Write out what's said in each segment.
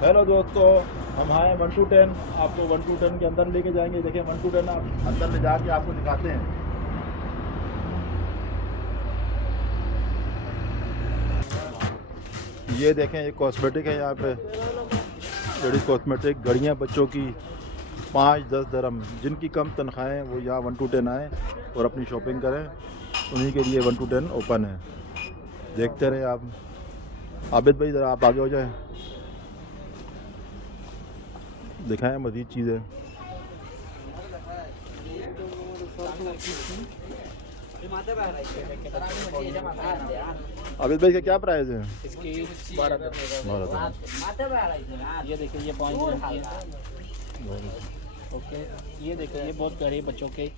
Hello दोस्तों, हम आए 1 to 10। आपको 1 to 10 के अंदर लेके जाएंगे। देखिए 1 to 10 आप अंदर ले जाके आपको दिखाते हैं। ये देखें, ये कॉस्मेटिक है यहाँ पे। लेडीज़ कॉस्मेटिक, घड़ियाँ बच्चों की 5-10 दरम। जिनकी कम तनख्वाहें वो यहाँ 1 to 10 आएँ और अपनी शॉपिंग करें। उन्हीं के लिए 1 to 10 ओपन है। देखते रहे आप। आबिद भाई ज़रा आप आगे हो जाएं, दिखाएं मज़ीद चीज़ें। आबिद भाई का क्या प्राइस है? इसकी 12 ये देखिए, ये 5 dirham की है। ओके, ये देखिए, ये बहुत प्यारी है बच्चों के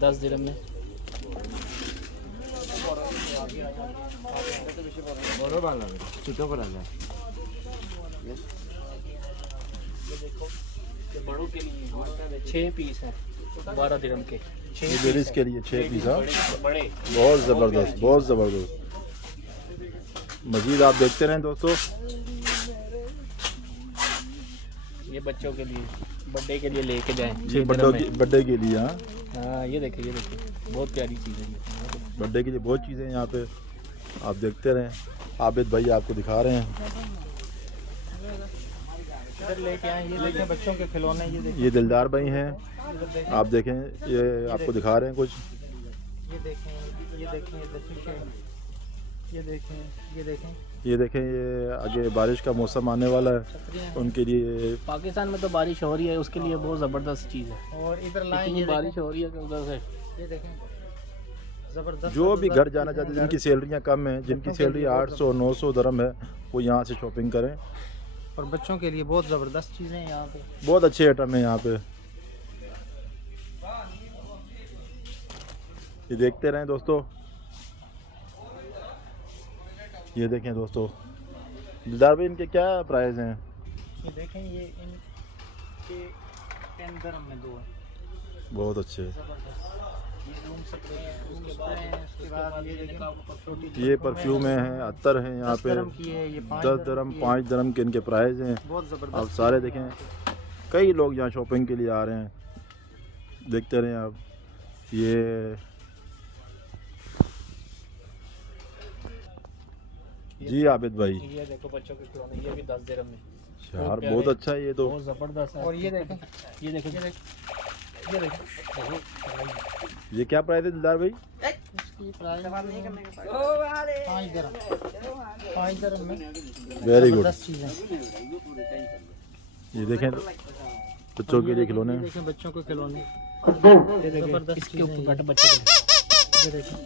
10 dirham में। ये देखो, ये बड़ों के लिए 6 पीस है 12 dirham के। ये लेडीज़ के लिए 6 पीस। हाँ, बड़े बहुत ज़बरदस्त, बहुत ज़बरदस्त। मज़ीद आप देखते रहें दोस्तों। ये बच्चों के लिए बर्थडे के लिए लेके जाएं। ये बर्थडे के लिए। हाँ, हाँ, ये देखिए, ये देखिए, बहुत प्यारी चीज़ है ये। बर्थडे के लिए बहुत चीज़ें हैं यहाँ पे। आप देखते रहें। आबिद भाई आपको दिखा रहे हैं। इधर लेके आए, ये देखें बच्चों के खिलौने। ये देखिए, ये दिलदार भाई हैं। आप देखें, ये आपको दिखा रहे हैं कुछ। ये देखें, ये देखें, ये देखें, ये देखें। ये देखें, ये आगे बारिश का मौसम आने वाला है, उनके लिए। पाकिस्तान में तो बारिश हो रही है, उसके लिए बहुत ज़बरदस्त चीज़ है। और इधर लाएं, बारिश हो रही है उधर से। ये देखें, ज़बरदस्त। जो भी घर जाना चाहते हैं, जिनकी सैलरियाँ कम हैं, जिनकी सैलरी 800-900 दरम है, वो यहाँ से शॉपिंग करें। और बच्चों के लिए बहुत ज़बरदस्त चीज़ें हैं यहाँ पे। बहुत अच्छे आइटम है यहाँ पे। ये देखते रहें दोस्तों। ये देखें दोस्तों, दिलदार भाई इनके क्या प्राइस हैं? ये देखें, ये इनके 10 dirham में 2 है। बहुत अच्छे। ये रूम स्प्रे है, उसके बाद ये देखें, ये परफ्यूम है, अत्तर है यहाँ पे। 10 दरम 5 दरम के इनके प्राइस हैं। बहुत ज़बरदस्त। आप सारे देखें, कई लोग यहाँ शॉपिंग के लिए आ रहे हैं। देखते रहें आप। ये जी आबिद भाई, ये देखो बच्चों के खिलौने, ये भी 10 dirham में। यार बहुत अच्छा है ये तो। बहुत ज़बरदस्त है। और ये देखें, ये देखें, ये देखें, ये क्या प्राइस है दिलदार भाई? इसकी प्राइस 5 dirham में। Very good. ज़बरदस्त चीज़ है। ये देखें बच्चों के लिए खिलौने। देखें बच्चों के खिलौने, ज़बरदस्त। इसके ऊपर बैठे बच्चे के लिए। ये देखें।